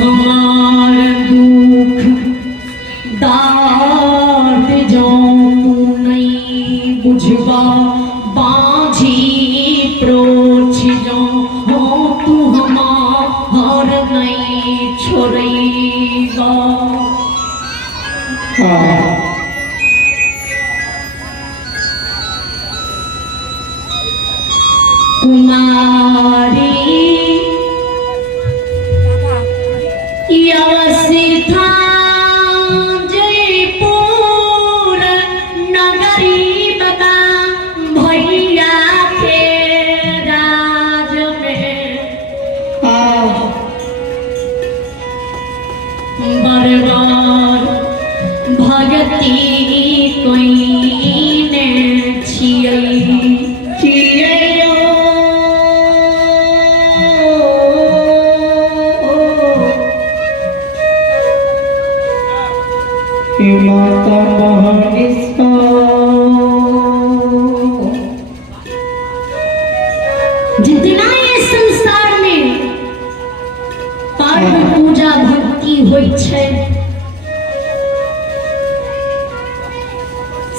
हमार दुख दाट जो नहीं बुझवा बाझी प्रोछ जो हो तू हमार नहीं छोड़ेगा। कुमारी अवस्था जयपुर नगरी बता भैया के राज में बरबार भगती कोई ने माता महानिष्ठा जितना ये संसार में पाठ पूजा भक्ति होई छै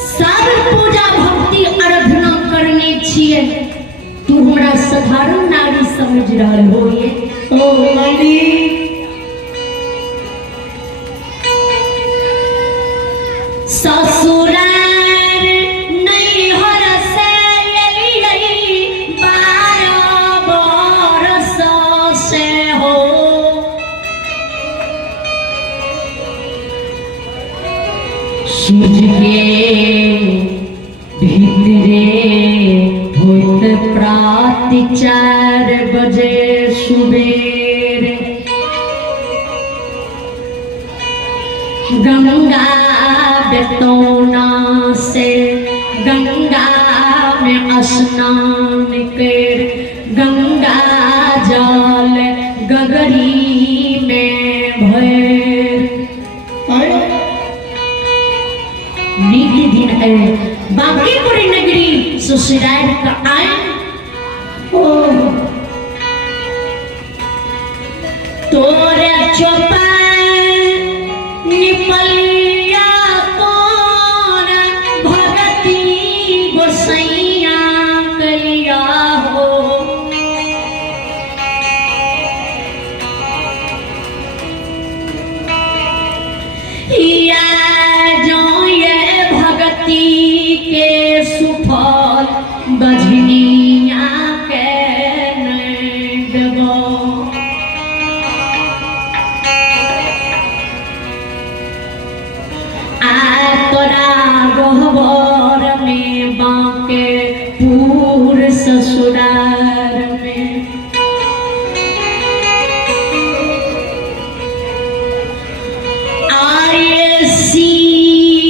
सब पूजा भक्ति आराधना करने छिए तू हमरा साधारण नारी समझ रहल होइए। ओ माली ससुरार नहीं हो रसे 12 बरस से हो सूझ के भीतरे होत प्राति 4 बजे सुबेर गंगा बेतौना से गंगा में स्नान कर गंगा जल गगरी में भर निधि दिन है बांकीपुर नगरी ससुराल का आए तोरे चौपा निपलिया कौन भगती गोसैया कलिया हो या जो ये भगती के सुफल बजनिया के नहीं देबो। गहबर में बांके पूर ससुरार में आये सीरा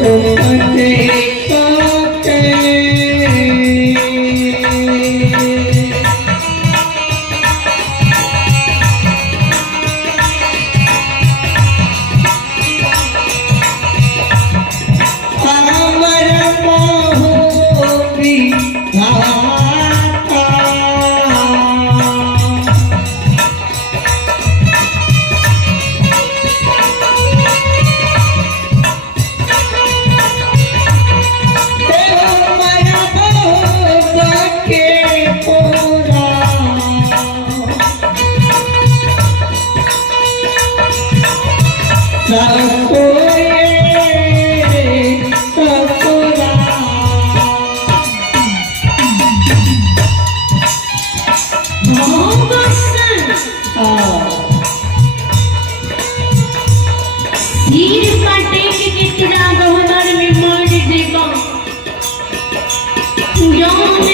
पते काटे अमर मोहबी धाता सिर काटे के तेरा गहदार में मार देगा जान